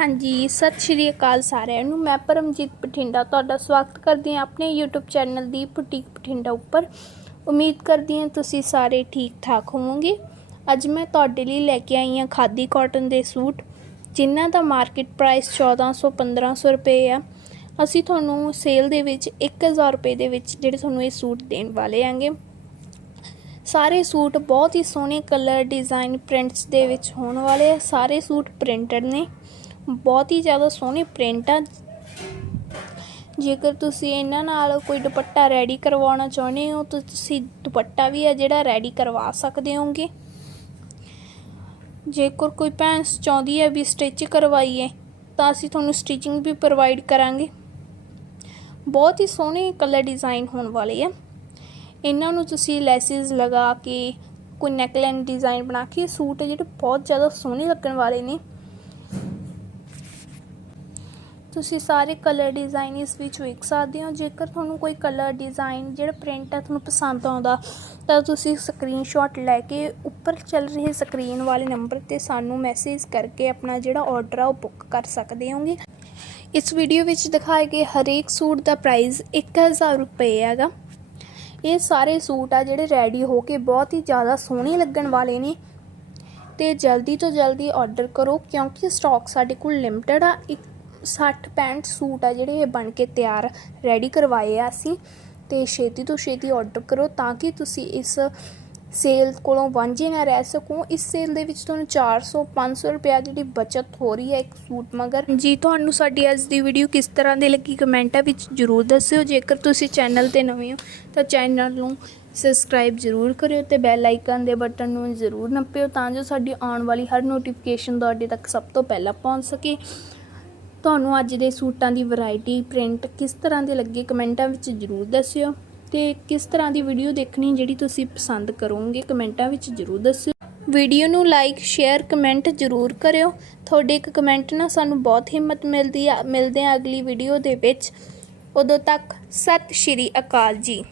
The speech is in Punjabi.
ਹਾਂਜੀ, ਸਤਿ ਸ਼੍ਰੀ ਅਕਾਲ ਸਾਰਿਆਂ ਨੂੰ। ਮੈਂ ਪਰਮਜੀਤ ਬਠਿੰਡਾ ਤੁਹਾਡਾ ਸਵਾਗਤ ਕਰਦੀ ਹਾਂ ਆਪਣੇ YouTube ਚੈਨਲ ਦੀ ਬੁਟੀਕ ਬਠਿੰਡਾ ਉੱਪਰ। ਉਮੀਦ ਕਰਦੀ ਹਾਂ ਤੁਸੀਂ ਸਾਰੇ ਠੀਕ ਠਾਕ ਹੋਵੋਗੇ। ਅੱਜ ਮੈਂ ਤੁਹਾਡੇ ਲਈ ਲੈ ਕੇ ਆਈ ਹਾਂ ਖਾਦੀ ਕਾਟਨ ਦੇ ਸੂਟ, ਜਿਨ੍ਹਾਂ ਦਾ ਮਾਰਕੀਟ ਪ੍ਰਾਈਸ 1400 1500 ਰੁਪਏ ਆ। ਅਸੀਂ ਤੁਹਾਨੂੰ ਸੇਲ ਦੇ ਵਿੱਚ 1000 ਰੁਪਏ ਦੇ ਵਿੱਚ ਜਿਹੜੇ ਤੁਹਾਨੂੰ ਇਹ ਸੂਟ ਦੇਣ ਵਾਲੇ ਆਂਗੇ। ਸਾਰੇ ਸੂਟ ਬਹੁਤ ਹੀ ਸੋਹਣੇ ਕਲਰ ਡਿਜ਼ਾਈਨ ਪ੍ਰਿੰਟਸ ਦੇ ਵਿੱਚ ਹੋਣ ਵਾਲੇ ਆ। ਸਾਰੇ ਸੂਟ ਪ੍ਰਿੰਟਡ ਨੇ। ਬਹੁਤ ਹੀ ਜ਼ਿਆਦਾ ਸੋਹਣੇ ਪ੍ਰਿੰਟ ਆ। ਜੇਕਰ ਤੁਸੀਂ ਇਹਨਾਂ ਨਾਲ ਕੋਈ ਦੁਪੱਟਾ ਰੈਡੀ ਕਰਵਾਉਣਾ ਚਾਹੁੰਦੇ ਹੋ, ਤਾਂ ਤੁਸੀਂ ਦੁਪੱਟਾ ਵੀ ਆ ਜਿਹੜਾ ਰੈਡੀ ਕਰਵਾ ਸਕਦੇ ਹੋਗੇ। ਜੇਕਰ ਕੋਈ ਭੈਣ ਚਾਹੁੰਦੀ ਹੈ ਵੀ ਸਟਿਚ ਕਰਵਾਈਏ, ਤਾਂ ਅਸੀਂ ਤੁਹਾਨੂੰ ਸਟਿਚਿੰਗ ਵੀ ਪ੍ਰੋਵਾਈਡ ਕਰਾਂਗੇ। ਬਹੁਤ ਹੀ ਸੋਹਣੇ ਕਲਰ ਡਿਜ਼ਾਈਨ ਹੋਣ ਵਾਲੇ ਆ। ਇਹਨਾਂ ਨੂੰ ਤੁਸੀਂ ਲੈਸਿਸ ਲਗਾ ਕੇ, ਕੋਈ ਨੈਕਲਾਈਨ ਡਿਜ਼ਾਈਨ ਬਣਾ ਕੇ, ਸੂਟ ਜਿਹੜੇ ਬਹੁਤ ਜ਼ਿਆਦਾ ਸੋਹਣੇ ਲੱਗਣ ਵਾਲੇ ਨੇ। ਤੁਸੀਂ ਸਾਰੇ ਕਲਰ ਡਿਜ਼ਾਈਨ ਇਸ ਵਿੱਚ ਵੇਖ ਸਕਦੇ ਹੋ। ਜੇਕਰ ਤੁਹਾਨੂੰ ਕੋਈ ਕਲਰ ਡਿਜ਼ਾਈਨ ਜਿਹੜਾ ਪ੍ਰਿੰਟ ਆ ਤੁਹਾਨੂੰ ਪਸੰਦ ਆਉਂਦਾ, ਤਾਂ ਤੁਸੀਂ ਸਕਰੀਨਸ਼ਾਟ ਲੈ ਕੇ ਉੱਪਰ ਚੱਲ ਰਹੇ ਸਕਰੀਨ ਵਾਲੇ ਨੰਬਰ ਤੇ ਸਾਨੂੰ ਮੈਸੇਜ ਕਰਕੇ ਆਪਣਾ ਜਿਹੜਾ ਆਰਡਰ ਆ ਉਹ ਬੁੱਕ ਕਰ ਸਕਦੇ ਹੋਗੇ। ਇਸ ਵੀਡੀਓ ਵਿੱਚ ਦਿਖਾਏ ਗਏ ਹਰੇਕ ਸੂਟ ਦਾ ਪ੍ਰਾਈਸ 1000 ਰੁਪਏ ਹੈਗਾ। ਇਹ ਸਾਰੇ ਸੂਟ ਆ ਜਿਹੜੇ ਰੈਡੀ ਹੋ ਕੇ ਬਹੁਤ ਹੀ ਜ਼ਿਆਦਾ ਸੋਹਣੇ ਲੱਗਣ ਵਾਲੇ ਨੇ। ਤੇ ਜਲਦੀ ਤੋਂ ਜਲਦੀ ਆਰਡਰ ਕਰੋ, ਕਿਉਂਕਿ ਸਟਾਕ ਸਾਡੇ ਕੋਲ ਲਿਮਟਿਡ ਆ। ਇੱਕ 60 65 ਸੂਟ ਆ ਜਿਹੜੇ ਇਹ ਬਣ ਕੇ ਤਿਆਰ ਰੈਡੀ ਕਰਵਾਏ ਆ ਅਸੀਂ। ਤੇ ਛੇਤੀ ਤੋਂ ਛੇਤੀ ਆਰਡਰ ਕਰੋ ਤਾਂ ਕਿ ਤੁਸੀਂ ਇਸ ਸੇਲ ਕੋਲੋਂ ਵਾਂਝੇ ਨਾ ਰਹਿ ਸਕੋ। ਇਸ ਸੇਲ ਦੇ ਵਿੱਚ ਤੁਹਾਨੂੰ 400 500 ਰੁਪਏ ਜਿਹੜੀ ਬਚਤ ਹੋ ਰਹੀ ਹੈ ਇੱਕ ਸੂਟ ਮਗਰ। ਜੀ, ਤੁਹਾਨੂੰ ਸਾਡੀ ਅੱਜ ਦੀ ਵੀਡੀਓ ਕਿਸ ਤਰ੍ਹਾਂ ਦੀ ਲੱਗੀ ਕਮੈਂਟਾਂ ਵਿੱਚ ਜਰੂਰ ਦੱਸਿਓ। ਜੇਕਰ ਤੁਸੀਂ ਚੈਨਲ ਤੇ ਨਵੇਂ ਹੋ, ਤਾਂ ਚੈਨਲ ਨੂੰ ਸਬਸਕ੍ਰਾਈਬ ਜ਼ਰੂਰ ਕਰਿਓ ਤੇ ਬੈਲ ਆਈਕਨ ਦੇ ਬਟਨ ਨੂੰ ਜ਼ਰੂਰ ਨੱਪਿਓ ਤਾਂ ਜੋ ਸਾਡੀ ਆਉਣ ਵਾਲੀ ਹਰ ਨੋਟੀਫਿਕੇਸ਼ਨ ਤੁਹਾਡੇ ਤੱਕ ਸਭ ਤੋਂ ਪਹਿਲਾਂ ਪਹੁੰਚ ਸਕੇ। ਤੁਹਾਨੂੰ ਅੱਜ ਦੇ ਸੂਟਾਂ ਦੀ ਵੈਰਾਈਟੀ, ਪ੍ਰਿੰਟ ਕਿਸ ਤਰ੍ਹਾਂ ਦੇ ਲੱਗੇ ਕਮੈਂਟਾਂ ਵਿੱਚ ਜ਼ਰੂਰ ਦੱਸਿਓ ਤੇ ਕਿਸ ਤਰ੍ਹਾਂ ਦੀ ਵੀਡੀਓ ਦੇਖਣੀ ਜਿਹੜੀ ਤੁਸੀਂ ਪਸੰਦ ਕਰੋਗੇ ਕਮੈਂਟਾਂ ਵਿੱਚ ਜ਼ਰੂਰ ਦੱਸਿਓ। ਵੀਡੀਓ ਨੂੰ ਲਾਈਕ, ਸ਼ੇਅਰ, ਕਮੈਂਟ ਜ਼ਰੂਰ ਕਰਿਓ। ਤੁਹਾਡੇ ਇੱਕ ਕਮੈਂਟ ਨਾਲ ਸਾਨੂੰ ਬਹੁਤ ਹਿੰਮਤ ਮਿਲਦੀ ਆ। ਮਿਲਦੇ ਆ ਅਗਲੀ ਵੀਡੀਓ ਦੇ ਵਿੱਚ। ਉਦੋਂ ਤੱਕ ਸਤਿ ਸ਼੍ਰੀ ਅਕਾਲ ਜੀ।